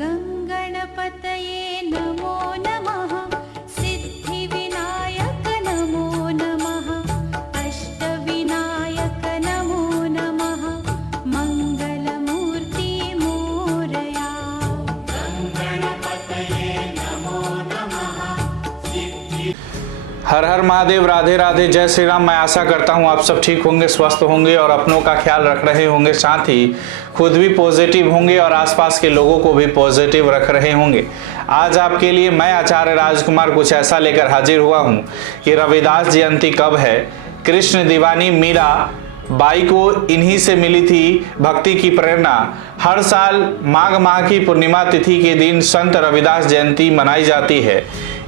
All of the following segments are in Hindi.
गंगणपतये नमो नमः, सिद्धिविनायक नमो नमः, अष्टविनायक नमो नमः, मंगलमूर्ति मोरया। गंगणपतये नमो नमः। हर हर महादेव, राधे राधे, जय श्री राम। मैं आशा करता हूँ आप सब ठीक होंगे, स्वस्थ होंगे और अपनों का ख्याल रख रहे होंगे, साथ ही खुद भी पॉजिटिव होंगे और आसपास के लोगों को भी पॉजिटिव रख रहे होंगे। आज आपके लिए मैं आचार्य राजकुमार कुछ ऐसा लेकर हाजिर हुआ हूँ कि रविदास जयंती कब है। कृष्ण दीवानी मीरा बाई को इन्हीं से मिली थी भक्ति की प्रेरणा। हर साल माघ माह की पूर्णिमा तिथि के दिन संत रविदास जयंती मनाई जाती है।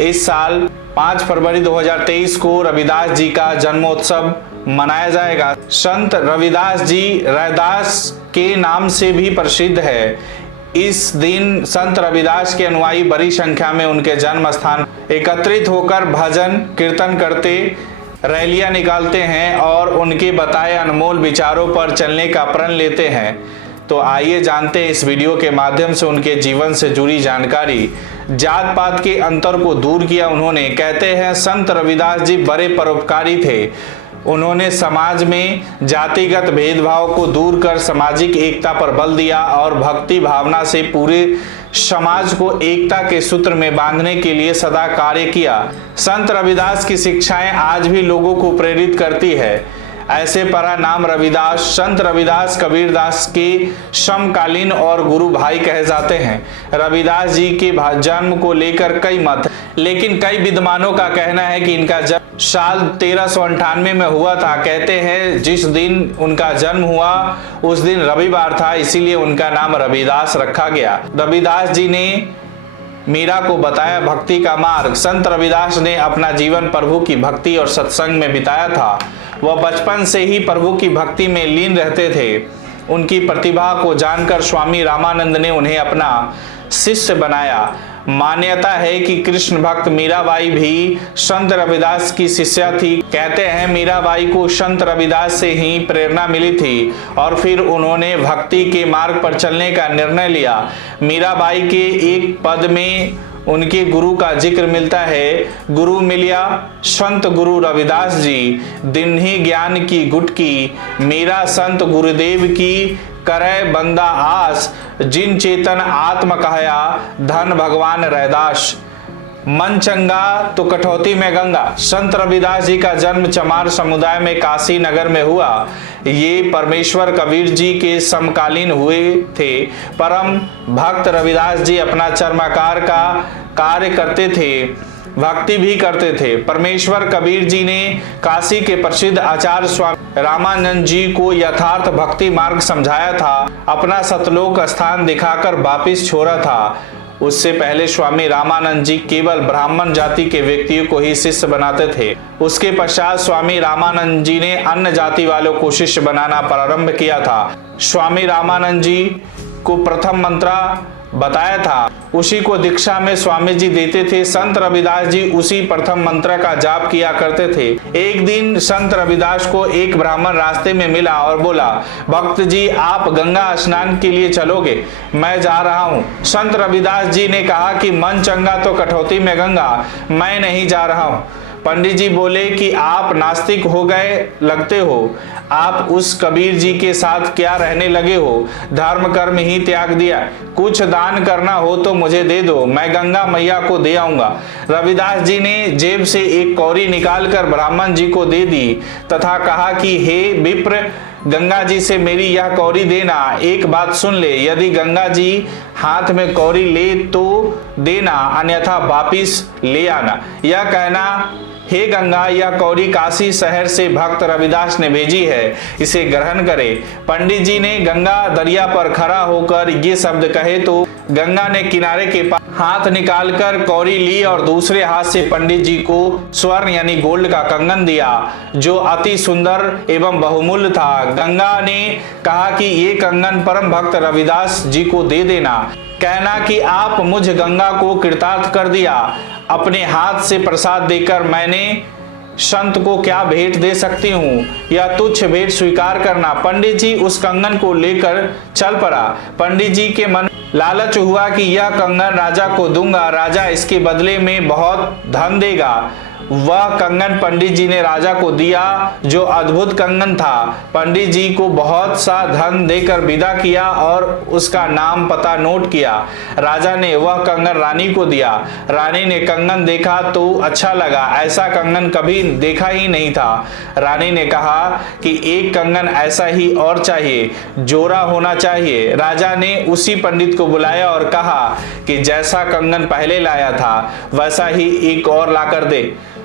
इस साल 5 फरवरी 2023 को रविदास जी का जन्मोत्सव मनाया जाएगा। संत रविदास जी रैदास के नाम से भी प्रसिद्ध है। इस दिन संत रविदास के अनुयायी बड़ी संख्या में उनके जन्म स्थान एकत्रित होकर भजन कीर्तन करते, रैलियां निकालते हैं और उनके बताए अनमोल विचारों पर चलने का प्रण लेते हैं। तो आइए जानते हैं इस वीडियो के माध्यम से उनके जीवन से जुड़ी जानकारी। जात पात के अंतर को दूर किया उन्होंने। कहते हैं संत रविदास जी बड़े परोपकारी थे। उन्होंने समाज में जातिगत भेदभाव को दूर कर सामाजिक एकता पर बल दिया और भक्ति भावना से पूरे समाज को एकता के सूत्र में बांधने के लिए सदा कार्य किया। संत रविदास की शिक्षाएं आज भी लोगों को प्रेरित करती है। ऐसे परा नाम रविदास, संत रविदास कबीरदास के समकालीन और गुरु भाई कहे जाते हैं। रविदास जी के जन्म को लेकर कई मत, लेकिन कई विद्वानों का कहना है कि इनका जन्म साल 1398 में हुआ था। कहते हैं जिस दिन उनका जन्म हुआ उस दिन रविवार था, इसीलिए उनका नाम रविदास रखा गया। रविदास जी ने मीरा को बताया भक्ति का मार्ग। संत रविदास ने अपना जीवन प्रभु की भक्ति और सत्संग में बिताया था। वह बचपन से ही प्रभु की भक्ति में लीन रहते थे। उनकी प्रतिभा को जानकर स्वामी रामानंद ने उन्हें अपना शिष्य बनाया। मान्यता है कि कृष्ण भक्त मीराबाई भी संत रविदास की शिष्या थी। कहते हैं मीराबाई को संत रविदास से ही प्रेरणा मिली थी और फिर उन्होंने भक्ति के मार्ग पर चलने का निर्णय लिया। मीराबाई के एक पद में उनके गुरु का जिक्र मिलता है। गुरु मिलिया संत गुरु रविदास जी, दिन्ही ज्ञान की गुटकी, मीरा संत गुरुदेव की करे बंदा आस, जिन चेतन आत्म कहया धन भगवान रैदास। मन चंगा तो कटौती में गंगा। संत रविदास जी का जन्म चमार समुदाय में काशी नगर में हुआ। ये परमेश्वर कबीर जी के समकालीन हुए थे। परम भक्त रविदास जी अपना चर्माकार का कार्य करते थे, भक्ति भी करते थे। परमेश्वर कबीर जी ने काशी के प्रसिद्ध आचार्य स्वामी रामानंद जी को यथार्थ भक्ति मार्ग समझाया था। अपना सतलोक स्थान दिखाकर वापिस छोड़ा था। उससे पहले स्वामी रामानंद जी केवल ब्राह्मण जाति के व्यक्तियों को ही शिष्य बनाते थे। उसके पश्चात स्वामी रामानंद जी ने अन्य जाति वालों को शिष्य बनाना प्रारंभ किया था। स्वामी रामानंद जी को प्रथम मंत्र बताया था, उसी को दीक्षा में स्वामी जी देते थे। संत रविदास जी उसी प्रथम मंत्र का जाप किया करते थे। एक दिन संत रविदास को एक ब्राह्मण रास्ते में मिला और बोला, भक्त जी आप गंगा स्नान के लिए चलोगे? मैं जा रहा हूँ। संत रविदास जी ने कहा कि मन चंगा तो कटौती में गंगा, मैं नहीं जा रहा हूँ। पंडित जी बोले कि आप नास्तिक हो गए लगते हो, आप उस कबीर जी के साथ क्या रहने लगे हो? धर्म कर्म ही त्याग दिया। कुछ दान करना हो तो मुझे दे दो, मैं गंगा मैया को दे आऊंगा। रविदास जी ने जेब से एक कौड़ी निकालकर ब्राह्मण जी को दे दी तथा कहा कि हे विप्र, गंगा जी से मेरी यह कौड़ी देना। एक बात सुन ले, यदि गंगा जी हाथ में कौड़ी ले तो देना, अन्यथा वापिस ले आना। यह कहना, हे गंगा, यह कौड़ी काशी शहर से भक्त रविदास ने भेजी है, इसे ग्रहण करे। पंडित जी ने गंगा दरिया पर खड़ा होकर ये शब्द कहे तो गंगा ने किनारे के पास हाथ निकालकर कौड़ी ली और दूसरे हाथ से पंडित जी को स्वर्ण यानी गोल्ड का कंगन दिया, जो अति सुंदर एवं बहुमूल्य था। गंगा ने कहा कि ये कंगन परम भक्त रविदास जी को दे देना। कहना कि आप मुझ गंगा को कृतार्थ कर दिया। अपने हाथ से प्रसाद देकर मैंने संत को क्या भेंट दे सकती हूँ, या तुच्छ भेंट स्वीकार करना। पंडित जी उस कंगन को लेकर चल पड़ा। पंडित जी के मन लालच हुआ कि यह कंगन राजा को दूंगा, राजा इसके बदले में बहुत धन देगा। वह कंगन पंडित जी ने राजा को दिया, जो अद्भुत कंगन था। पंडित जी को बहुत सा धन देकर विदा किया और उसका नाम पता नोट किया। राजा ने वह कंगन रानी को दिया। रानी ने कंगन देखा तो अच्छा लगा, ऐसा कंगन कभी देखा ही नहीं था। रानी ने कहा कि एक कंगन ऐसा ही और चाहिए, जोड़ा होना चाहिए। राजा ने उसी पंडित को बुलाया और कहा कि जैसा कंगन पहले लाया था वैसा ही एक और लाकर दे,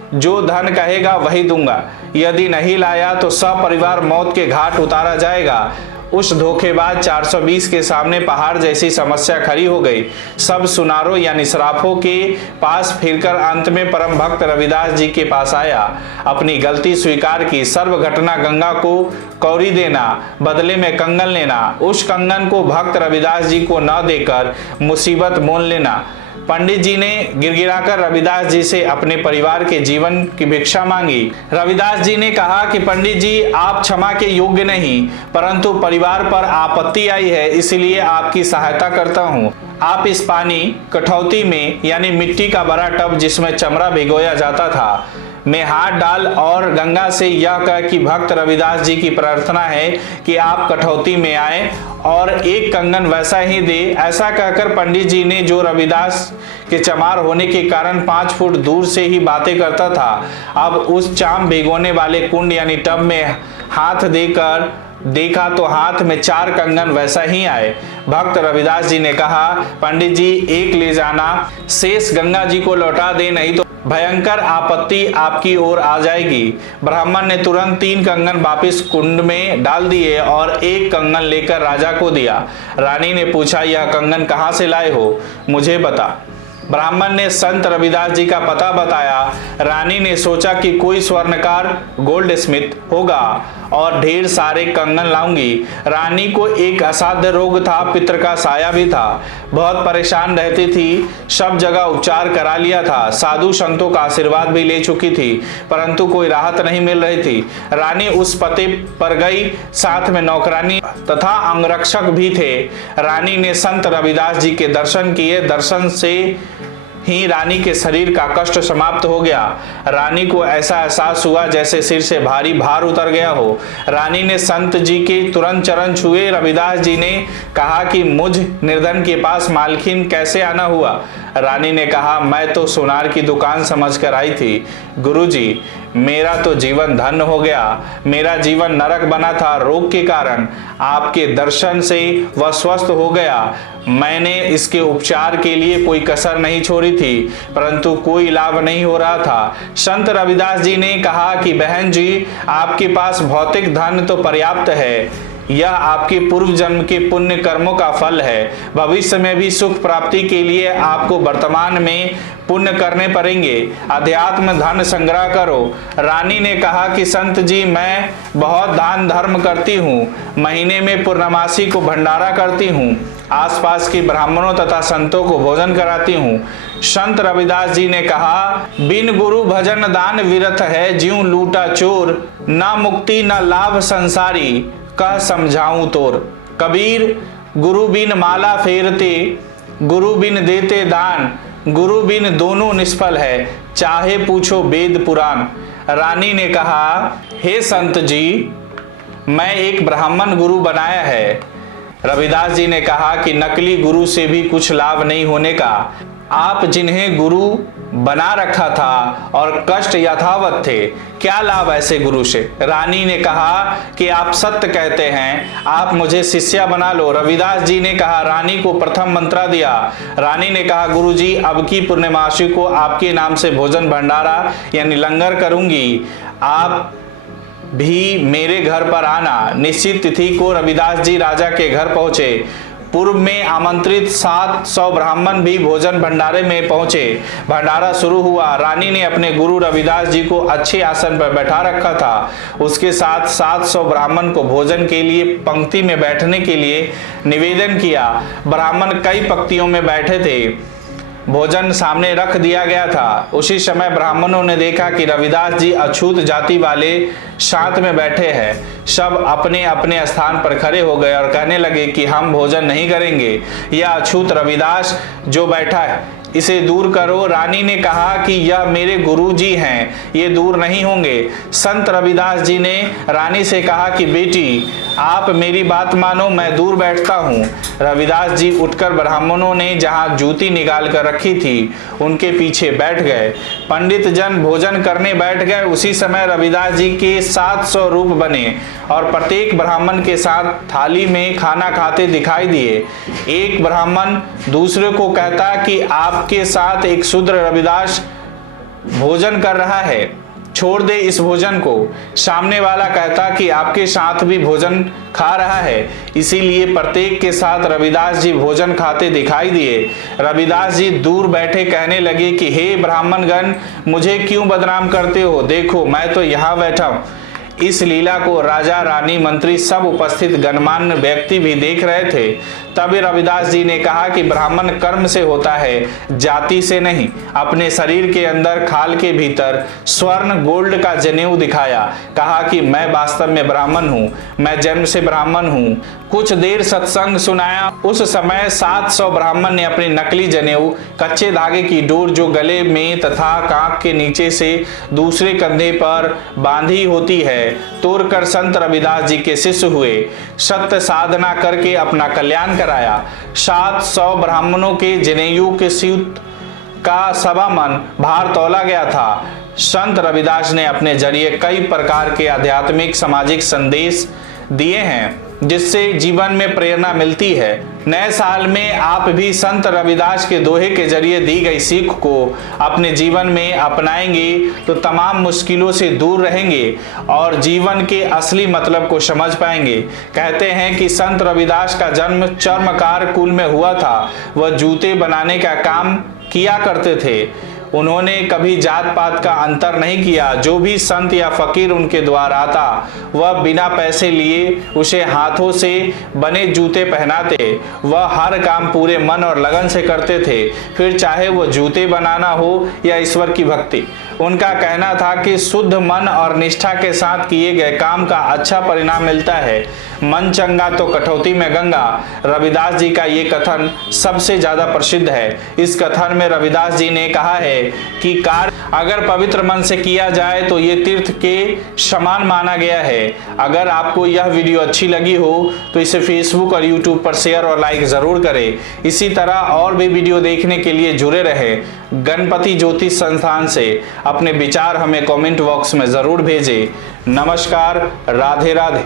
जो धन कहेगा वही दूंगा। यदि नहीं लाया तो सपरिवार मौत के घाट उतारा जाएगा। उस धोखेबाज 420 के सामने पहाड़ जैसी समस्या खड़ी हो गई। सब सुनारों यानी सराफों के पास फिरकर अंत में परम भक्त रविदास जी के पास आया। अपनी गलती स्वीकार की। सर्व घटना गंगा को कौड़ी देना, बदले में कंगन लेना, उस कंगन को भक्त रविदास जी को न देकर मुसीबत मोल लेना। पंडित जी ने गिड़गिड़ाकर रविदास जी से अपने परिवार के जीवन की भिक्षा मांगी। रविदास जी ने कहा कि पंडित जी, आप क्षमा के योग्य नहीं, परंतु परिवार पर आपत्ति आई है, इसलिए आपकी सहायता करता हूँ। आप इस पानी कठौती में यानी मिट्टी का बड़ा टब जिसमें चमड़ा भिगोया जाता था में हाथ डाल और गंगा से यह कह कि भक्त रविदास जी की प्रार्थना है कि आप कठौती में आए और एक कंगन वैसा ही दे। ऐसा कहकर पंडित जी ने, जो रविदास के चमार होने के कारण 5 फुट दूर से ही बातें करता था, अब उस चाम भिगोने वाले कुंड यानी टब में हाथ देकर देखा तो हाथ में 4 कंगन वैसा ही आए। भक्त रविदास जी ने कहा, पंडित जी एक ले जाना, शेष गंगा जी को लौटा दे, नहीं तो भयंकर आपत्ति आपकी ओर आ जाएगी। ब्राह्मण ने तुरंत 3 कंगन वापिस कुंड में डाल दिए और एक कंगन लेकर राजा को दिया। रानी ने पूछा, यह कंगन कहाँ से लाए हो, मुझे बता। ब्राह्मण ने संत रविदास जी का पता बताया। रानी ने सोचा कि कोई स्वर्णकार गोल्ड स्मिथ होगा और ढेर सारे कंगन लाऊंगी। रानी को एक असाध्य रोग था, पित्र का साया भी था, बहुत परेशान रहती थी, सब जगह उपचार करा लिया था, साधु संतों का आशीर्वाद भी ले चुकी थी, परंतु कोई राहत नहीं मिल रही थी। रानी उस पते पर गई, साथ में नौकरानी तथा अंगरक्षक भी थे। रानी ने संत रविदास जी के दर्शन किए। दर्शन से ही रानी के शरीर का कष्ट समाप्त हो गया। रानी को ऐसा एहसास हुआ जैसे सिर से भारी भार उतर गया हो। रानी ने संत जी के तुरंत चरण छुए। रविदास जी ने कहा कि मुझ निर्धन के पास मालकिन कैसे आना हुआ। रानी ने कहा, मैं तो सोनार की दुकान समझकर आई थी गुरुजी, मेरा तो जीवन धन्य हो गया। मेरा जीवन नरक बना था रोग के कारण, आपके दर्शन से वह स्वस्थ हो गया। मैंने इसके उपचार के लिए कोई कसर नहीं छोड़ी थी, परंतु कोई लाभ नहीं हो रहा था। संत रविदास जी ने कहा कि बहन जी, आपके पास भौतिक धन तो पर्याप्त है, यह आपके पूर्व जन्म के पुण्य कर्मों का फल है। भविष्य में भी सुख प्राप्ति के लिए आपको वर्तमान में पुण्य करने पड़ेंगे। अध्यात्म धन संग्रह करो। रानी ने कहा कि संत जी, मैं बहुत दान धर्म करती हूँ, महीने में पूर्णमासी को भंडारा करती हूँ, आसपास के ब्राह्मणों तथा संतों को भोजन कराती हूँ। संत रविदास जी ने कहा, बिन गुरु भजन दान विरत है, ज्यों लूटा चोर, ना मुक्ति न लाभ संसारी, कह समझाऊं तोर। कबीर, गुरु बिन माला फेरते, गुरु बिन देते दान, गुरु बिन दोनों निष्फल है, चाहे पूछो वेद पुराण। रानी ने कहा, हे संत जी, मैं एक ब्राह्मण गुरु बनाया है। रविदास जी ने कहा कि नकली गुरु से भी कुछ लाभ नहीं होने का। आप जिन्हें गुरु बना रखा था और कष्ट यथावत थे, क्या लाभ ऐसे गुरु से। रानी ने कहा कि आप सत्य कहते हैं, आप मुझे शिष्या बना लो। रविदास जी ने कहा, रानी को प्रथम मंत्रा दिया। रानी ने कहा, गुरुजी, अब की पूर्णिमासी को आपके नाम से भोजन भंडारा यानी लंगर करूंगी, आप भी मेरे घर पर आना। निश्चित तिथि को रविदास जी राजा के घर पहुंचे। पूर्व में आमंत्रित 700 ब्राह्मण भी भोजन भंडारे में पहुंचे। भंडारा शुरू हुआ। रानी ने अपने गुरु रविदास जी को अच्छे आसन पर बैठा रखा था। उसके साथ 700 ब्राह्मण को भोजन के लिए पंक्ति में बैठने के लिए निवेदन किया। ब्राह्मण कई पंक्तियों में बैठे थे। भोजन सामने रख दिया गया था। उसी समय ब्राह्मणों ने देखा कि रविदास जी अछूत जाति वाले शांत में बैठे हैं। सब अपने अपने स्थान पर खड़े हो गए और कहने लगे कि हम भोजन नहीं करेंगे। यह अछूत रविदास जो बैठा है इसे दूर करो। रानी ने कहा कि यह मेरे गुरुजी हैं, ये दूर नहीं होंगे। संत रविदास जी ने रानी से कहा कि बेटी आप मेरी बात मानो, मैं दूर बैठता हूँ। रविदास जी उठकर ब्राह्मणों ने जहाँ जूती निकाल कर रखी थी उनके पीछे बैठ गए। पंडित जन भोजन करने बैठ गए। उसी समय रविदास जी के 700 रूप बने और प्रत्येक ब्राह्मण के साथ थाली में खाना खाते दिखाई दिए। एक ब्राह्मण दूसरे को कहता कि आपके साथ एक शूद्र रविदास भोजन कर रहा है, छोड़ दे इस भोजन को। सामने वाला कहता कि आपके साथ भी भोजन खा रहा है। इसीलिए प्रत्येक के साथ रविदास जी भोजन खाते दिखाई दिए। रविदास जी दूर बैठे कहने लगे कि हे ब्राह्मणगण, मुझे क्यों बदनाम करते हो? देखो मैं तो यहाँ बैठा हूँ। इस लीला को राजा, रानी, मंत्री, सब उपस्थित गणमान्य व्यक्ति भी देख रहे थे। तभी रविदास जी ने कहा कि ब्राह्मण कर्म से होता है, जाति से नहीं। अपने शरीर के अंदर खाल के भीतर स्वर्ण गोल्ड का जनेऊ दिखाया। कहा कि मैं वास्तव में ब्राह्मण हूँ, मैं जन्म से ब्राह्मण हूँ। कुछ देर सत्संग सुनाया। उस समय 700 ब्राह्मण ने अपनी नकली जनेऊ, कच्चे धागे की डोर जो गले में तथा कांख के नीचे से दूसरे कंधे पर बांधी होती है, तोड़कर संत रविदास जी के शिष्य हुए। सत्य साधना करके अपना कल्याण कराया। 700 ब्राह्मणों के जनेऊ के सूत का सवा मन भार तौला गया था। संत रविदास ने अपने जरिए कई प्रकार के आध्यात्मिक सामाजिक संदेश दिए हैं जिससे जीवन में प्रेरणा मिलती है। नए साल में आप भी संत रविदास के दोहे के जरिए दी गई सीख को अपने जीवन में अपनाएंगे तो तमाम मुश्किलों से दूर रहेंगे और जीवन के असली मतलब को समझ पाएंगे। कहते हैं कि संत रविदास का जन्म चर्मकार कुल में हुआ था। वह जूते बनाने का काम किया करते थे। उन्होंने कभी जात पात का अंतर नहीं किया। जो भी संत या फकीर उनके द्वार आता वह बिना पैसे लिए उसे हाथों से बने जूते पहनाते। वह हर काम पूरे मन और लगन से करते थे, फिर चाहे वो जूते बनाना हो या ईश्वर की भक्ति। उनका कहना था कि शुद्ध मन और निष्ठा के साथ किए गए काम का अच्छा परिणाम मिलता है। मन चंगा तो कटौती में गंगा। रविदास जी का ये कथन सबसे ज्यादा प्रसिद्ध है। इस कथन में रविदास जी ने कहा है कि कार्य अगर पवित्र मन से किया जाए तो ये तीर्थ के समान माना गया है। अगर आपको यह वीडियो अच्छी लगी हो तो इसे फेसबुक और यूट्यूब पर शेयर और लाइक जरूर करें। इसी तरह और भी वीडियो देखने के लिए जुड़े रहे। गणपति ज्योतिष संस्थान से अपने विचार हमें कमेंट बॉक्स में जरूर भेजें। नमस्कार, राधे राधे।